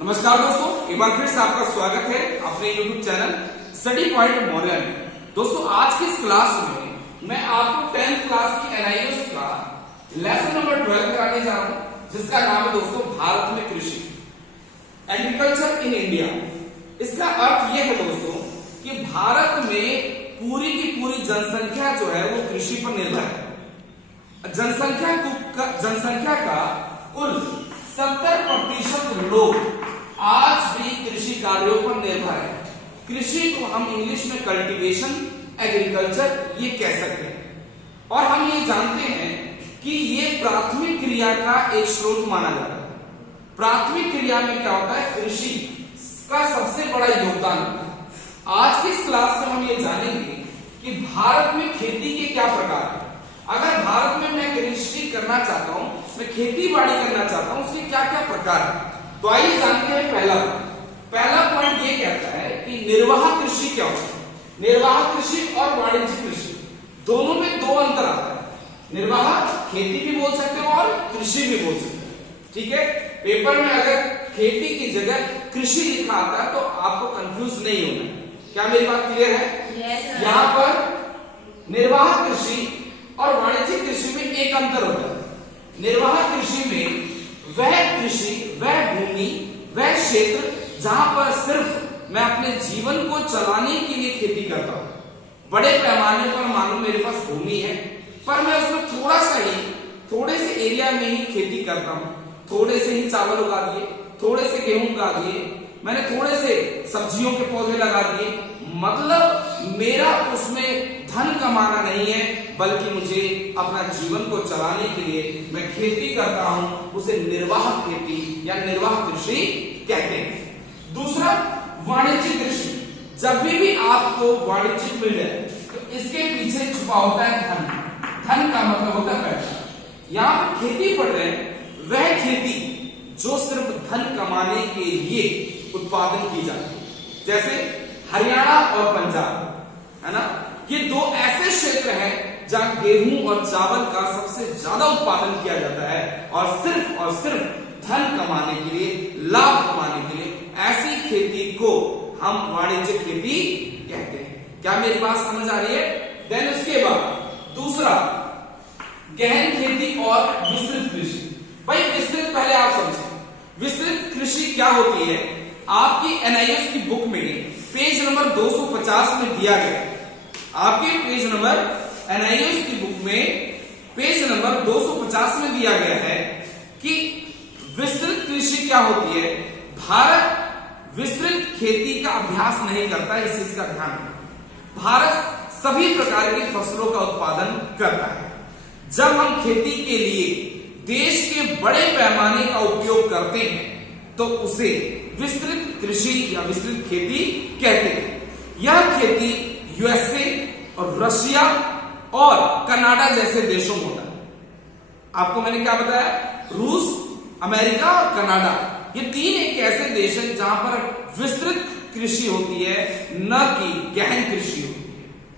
नमस्कार दोस्तों, एक बार फिर से आपका स्वागत है अपने YouTube channel study point modern. दोस्तों, आज की इस क्लास में मैं आपको 10th क्लास की एनआईओएस का लेसन नंबर 12 कराने जा रहा हूं, जिसका नाम है दोस्तों भारत में कृषि, एग्रीकल्चर इन इंडिया। इसका अर्थ यह है दोस्तों कि भारत में पूरी की पूरी जनसंख्या जो है वो कृषि पर निर्भर है। जनसंख्या का कुल 70% लोग आज भी कृषि कार्यों पर निर्भर है। कृषि को हम इंग्लिश में कल्टीवेशन, एग्रीकल्चर ये कह सकते हैं। और हम ये जानते हैं कि ये प्राथमिक क्रिया का एक स्रोत माना जाता है। प्राथमिक क्रिया में क्या होता है? कृषि का सबसे बड़ा योगदान होता है। आज की इस क्लास में हम ये जानेंगे कि भारत में खेती के क्या प्रकार है। अगर भारत में मैं कृषि करना चाहता हूं, मैं खेती बाड़ी करना चाहता हूं, उसके क्या क्या प्रकार है। तो आइए जानते हैं पहला पॉइंट ये कहता है कि निर्वाह कृषि क्या होता है। निर्वाह कृषि और वाणिज्यिक कृषि दोनों में दो अंतर आता है। निर्वाह खेती भी बोल सकते हो और कृषि भी बोल सकते हो, ठीक है। पेपर में अगर खेती की जगह कृषि लिखा आता है तो आपको कंफ्यूज नहीं होना है। क्या मेरी बात क्लियर है? यहाँ पर निर्वाह कृषि और वाणिज्यिक कृषि में एक अंतर होता है। निर्वाह कृषि में वह भूमि, वह क्षेत्र जहां पर सिर्फ मैं अपने जीवन को चलाने के लिए खेती करता हूं। बड़े पैमाने पर मानो मेरे पास भूमि है, पर मैं उसमें थोड़े से एरिया में ही खेती करता हूं। थोड़े से ही चावल उगा दिए, थोड़े से गेहूं उगा दिए, मैंने थोड़े से सब्जियों के पौधे लगा दिए। मतलब मेरा उसमें धन कमाना नहीं है, बल्कि मुझे अपना जीवन को चलाने के लिए मैं खेती करता हूं। उसे निर्वाह खेती या निर्वाह कृषि कहते हैं। दूसरा, वाणिज्यिक कृषि। जब भी आपको वाणिज्यिक मिल जाए तो इसके पीछे छुपा होता है धन। धन का मतलब होता है पैसा। यहां पर खेती पढ़ रहे हैं, वह खेती जो सिर्फ धन कमाने के लिए उत्पादन की जाती है। जैसे हरियाणा और पंजाब, है ना, ये दो ऐसे क्षेत्र हैं जहां गेहूं और चावल का सबसे ज्यादा उत्पादन किया जाता है और सिर्फ धन कमाने के लिए, लाभ कमाने के लिए। ऐसी खेती को हम वाणिज्यिक खेती कहते हैं। क्या मेरी बात समझ आ रही है? देन उसके बाद दूसरा, गहन खेती और विस्तृत कृषि। भाई विस्तृत पहले आप समझें, विस्तृत कृषि क्या होती है। आपकी एनआईएस की बुक में पेज नंबर 250 में दिया गया है। आपके पेज नंबर एनआईएस की बुक में पेज नंबर 250 में दिया गया है कि विस्तृत कृषि क्या होती है। भारत विस्तृत खेती का अभ्यास नहीं करता, इस चीज का ध्यान रखें। भारत सभी प्रकार की फसलों का उत्पादन करता है। जब हम खेती के लिए देश के बड़े पैमाने का उपयोग करते हैं तो उसे विस्तृत कृषि या विस्तृत खेती कहते हैं। यह खेती यूएसए और रशिया और कनाडा जैसे देशों में होता है। आपको मैंने क्या बताया? रूस, अमेरिका और कनाडा, ये तीन एक ऐसे देश हैं जहां पर विस्तृत कृषि होती है, न कि गहन कृषि होती है।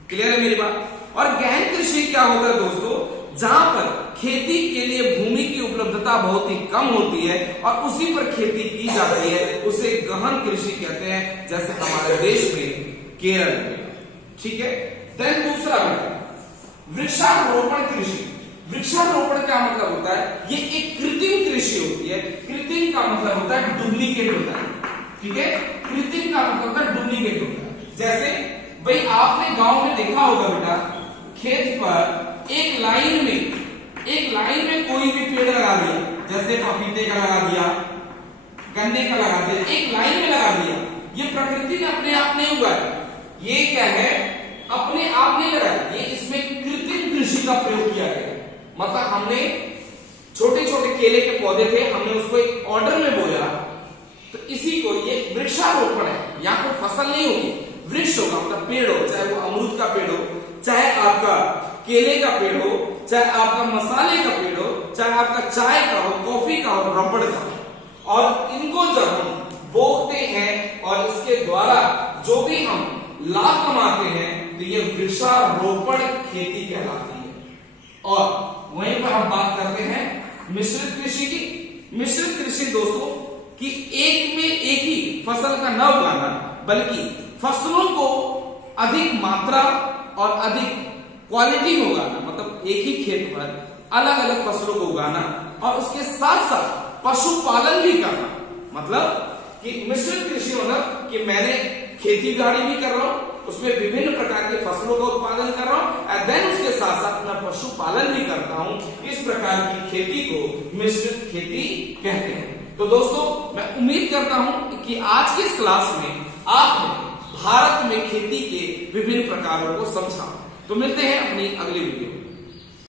क्लियर है मेरी बात? और गहन कृषि क्या होता है दोस्तों? जहां पर खेती के लिए भूमि की उपलब्धता बहुत ही कम होती है और उसी पर खेती की जाती है, उसे गहन कृषि कहते हैं। जैसे हमारे देश में केरल में, ठीक है। देन दूसरा वृक्षारोपण कृषि। वृक्षारोपण का मतलब होता है, ये एक कृत्रिम कृषि होती है। कृत्रिम का मतलब होता है डुप्लीकेट होता है, ठीक है। कृत्रिम का मतलब होता है डुप्लीकेट होता है। जैसे भाई आपने गांव में देखा होगा बेटा, खेत पर एक लाइन में कोई भी पेड़ लगा दिया, जैसे पपीते का लगा दिया, गन्ने का लगा दिया, एक लाइन में लगा दिया। ये प्रकृति ने अपने आप नहीं उगाया, ये क्या है? अपने आप नहीं लगाया, ये इसमें कृत्रिम कृषि का प्रयोग किया गया। मतलब हमने छोटे छोटे केले के पौधे थे, हमने उसको एक ऑर्डर में बोया, तो इसी को ये वृक्षारोपण है। यहाँ कोई फसल नहीं होगी, वृक्ष होगा, मतलब पेड़ हो, चाहे वो अमरूद का पेड़ हो, चाहे आपका केले का पेड़ हो, चाहे आपका मसाले का पेड़ हो, चाहे आपका चाय का हो, कॉफी का हो, रबड़ का हो। और इनको जब हम बोते हैं और इसके द्वारा जो भी हम लाभ कमाते हैं तो ये वृक्षारोपण खेती कहलाती है। और वहीं पर हम बात करते हैं मिश्रित कृषि की। मिश्रित कृषि दोस्तों कि एक में एक ही फसल का न उगाना, बल्कि फसलों को अधिक मात्रा और अधिक क्वालिटी में उगाना, मतलब एक ही खेत पर अलग अलग फसलों को उगाना और उसके साथ साथ पशुपालन भी करना। मतलब कि मिश्रित कृषि मतलब कि मैंने खेती बाड़ी भी कर रहा हूं, उसमें विभिन्न प्रकार के फसलों का उत्पादन कर रहा हूं और देन उसके साथ साथ मैं पशुपालन भी करता हूं। इस प्रकार की खेती को मिश्रित खेती कहते हैं। तो दोस्तों मैं उम्मीद करता हूं कि आज की इस क्लास में आपने भारत में खेती के विभिन्न प्रकारों को समझा। तो मिलते हैं अपनी अगली वीडियो में।